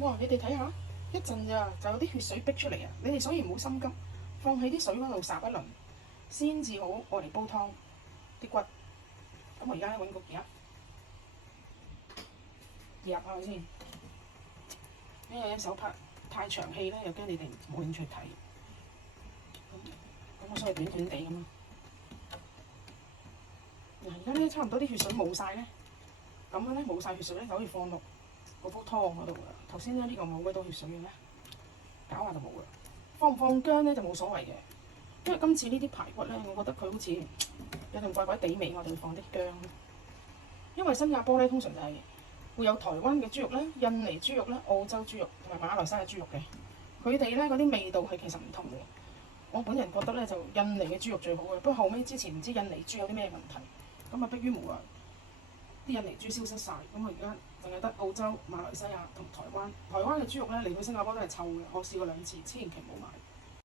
哇！你哋睇下，一陣咋就有啲血水逼出嚟啊！你哋所以唔好心急，放喺啲水嗰度烚一輪，先至好愛嚟煲湯啲骨。咁我而家揾個夾夾下佢先，因為手拍太長氣咧，又驚你哋冇興趣睇。咁我所以短短地咁咯。嗱，而家咧差唔多啲血水冇晒咧，咁樣咧冇晒血水咧就可以放落嗰煲湯嗰度啦。頭先咧呢個冇幾多血水嘅咧，搞下就冇啦。放唔放薑咧就冇所謂嘅，因為今次呢啲排骨咧，我覺得佢好似有陣怪怪地味，我哋會放啲薑。因為新加坡咧通常就係會有台灣嘅豬肉啦、印尼豬肉啦、澳洲豬肉同埋馬來西亞豬肉嘅，佢哋咧嗰啲味道係其實唔同嘅。我本人覺得咧就印尼嘅豬肉最好嘅，不過後尾之前唔知印尼豬有啲咩問題，咁啊迫於無奈，啲印尼豬消失晒，咁啊而家淨係得澳洲、馬來西亞同台灣。台灣嘅豬肉咧嚟到新加坡都係臭嘅，我試過2次，千祈唔好買。